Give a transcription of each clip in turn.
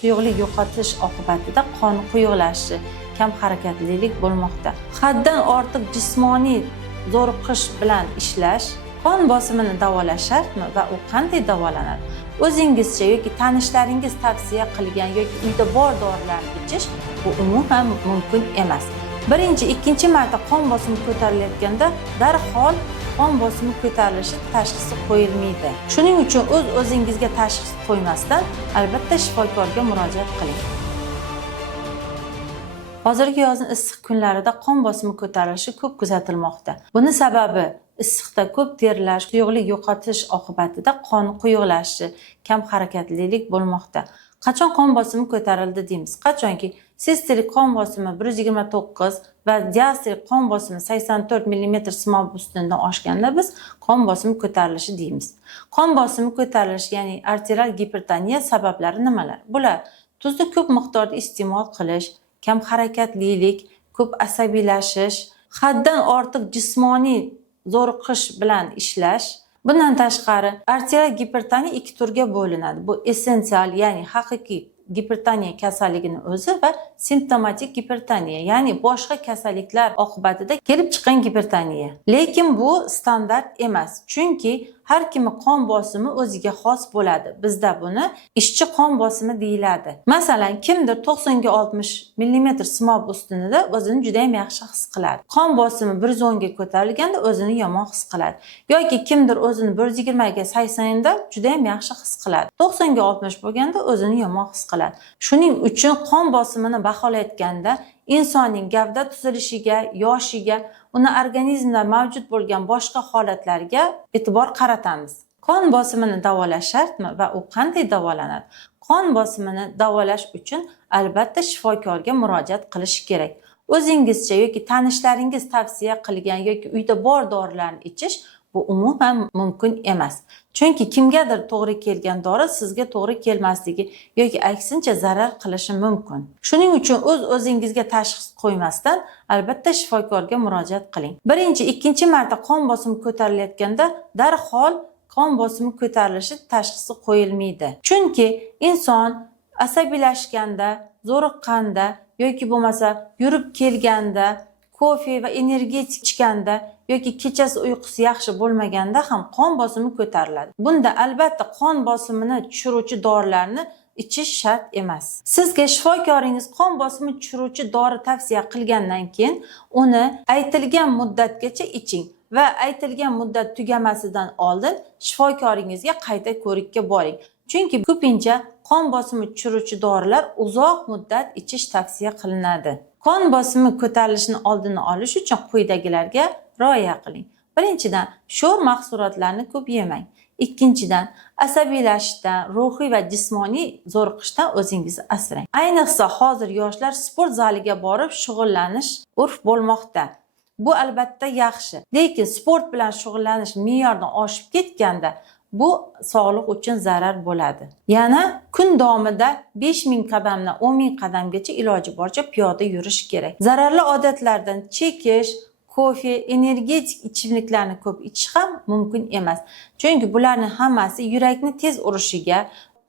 Suyuqlik yo'qotish oqibatida qon quyuqlashishi, kam harakatlilik bo'lmoqda. Haddan ortiq jismoniy zo'riqish bilan ishlash qon bosimini davolash shartmi va u qanday davolanadi? O'zingizcha yoki tanishlaringiz tavsiya qilgan yoki uyda bor dorilarni ichish bu umuman mumkin emas. Birinchi, ikkinchi marta qon bosimi ko'tarilayotganda darhol qon bosimi ko'tarilishi tashxisi qo'yilmaydi. Shuning uchun o'z-o'zingizga tashxis qo'ymasdan albatta shifokorga murojaat qiling. Hozirgi yozning issiq kunlarida qon bosimi ko'tarilishi ko'p kuzatilmoqda. Buning sababi issiqda ko'p terlash, suyuqlik yo'qotish oqibatida qon quyuqlashishi, kam harakatlilik bo'lmoqda. Qachon qon bosimi ko'tarildi deymiz? Qachonki sistolik qon bosimi 129 va diastolik qon bosimi 84 mm simab ustundan oshganda biz qon bosimi ko'tarilishi deymiz. Qon bosimi ko'tarilishi, ya'ni arterial gipertoniya sabablari nimalar? Bular tuzni ko'p miqdorda iste'mol qilish, kam harakatlilik, ko'p asabiylashish, haddan ortiq jismoniy zo'riqish bilan ishlash. Bundan tashqari, arterial gipertoniya ikki turga bo'linadi. Bu essensial, ya'ni haqiqiy gipertoniya kasalligining o'zi va simptomatik gipertoniya, ya'ni boshqa kasalliklar oqibatida kelib chiqqan gipertoniya. Lekin bu standart emas, chunki har kimning qon bosimi o'ziga xos bo'ladi. Bizda buni ishchi qon bosimi deyiladi. Masalan, kimdir 90 ga 60 mm simab ustunida o'zini juda ham yaxshi his qiladi. Qon bosimi 110 ga ko'tarilganda o'zini yomon his qiladi. Yoki kimdir o'zini 120 ga 80 da juda ham yaxshi his qiladi. 90 ga 60 bo'lganda o'zini yomon his qiladi. Shuning uchun qon bosimini baholayotganda insonning gavda tuzilishiga, yoshiga, uni organizmda mavjud bo'lgan boshqa holatlarga e'tibor qaratamiz. Qon bosimini davolash shartmi va u qanday davolanadi? Qon bosimini davolash uchun albatta shifokorga murojaat qilish kerak. O'zingizcha yoki tanishlaringiz tavsiya qilgan yoki uyda bor dorilarni ichish bu umuman mumkin emas. Chunki kimgadir to'g'ri kelgan dori sizga to'g'ri kelmasligi yoki aksincha zarar qilishi mumkin. Shuning uchun o'z-o'zingizga tashxis qo'ymasdan albatta shifokorga murojaat qiling. Birinchi, ikkinchi marta qon bosimi ko'tarilayotganda darhol qon bosimi ko'tarilishi tashxisi qo'yilmaydi. Chunki inson asabiylashganda, zo'riqqanda yoki bo'lmasa yurib kelganda, kofe va energetik ichganda yoki kechasi uyqusi yaxshi bo'lmaganda ham qon bosimi ko'tariladi. Bunda albatta qon bosimini tushiruvchi dorilarni ichish shart emas. Sizga shifokoringiz qon bosimini tushiruvchi dori tavsiya qilgandan keyin uni aytilgan muddatgacha iching va aytilgan muddat tugamasidan oldin shifokoringizga qayta ko'rikka boring. Chunki ko'pincha qon bosimi tushiruvchi dorilar uzoq muddat ichish tavsiya qilinadi. Qon bosimi ko'tarilishini oldini olish uchun quyidagilarga rioya qiling. Birinchidan, sho'r mahsulotlarni ko'p yemang. Ikkinchidan, asabiylashishdan, ruhiy va jismoniy zo'riqishdan o'zingizni asrang. Ayniqsa hozir yoshlar sport zaliga borib shug'ullanish urf bo'lmoqda. Bu albatta yaxshi. Lekin sport bilan shug'ullanish me'yordan oshib ketganda bu sog'liq uchun zarar bo'ladi. Yana kun davomida 5000 qadamdan 10000 qadamgacha iloji boricha piyoda yurish kerak. Zararli odatlardan chekish, kofe, energetik ichimliklarni ko'p ichish ham mumkin emas. Chunki bularning hammasi yurakni tez urishiga,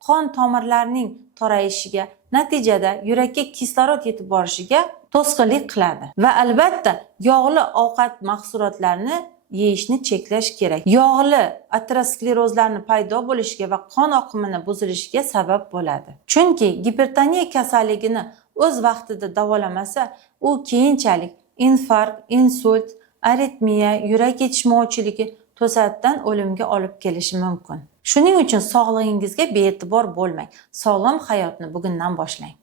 qon tomirlarining torayishiga, natijada yurakka kislorod yetib borishiga to'sqinlik qiladi. Va albatta yog'li ovqat mahsulotlarini yeyishni cheklash kerak. Yog'li aterosklerozlarni paydo bo'lishiga va qon oqimini buzilishiga sabab bo'ladi. Chunki gipertoniya kasalligini o'z vaqtida davolamasa, u keyinchalik infarkt, insult, aritmiya, yurak yetishmovchiligi to'satdan o'limga olib kelishi mumkin. Shuning uchun sog'lig'ingizga bee'tibor bo'lmang. Sog'lom hayotni bugundan boshlang.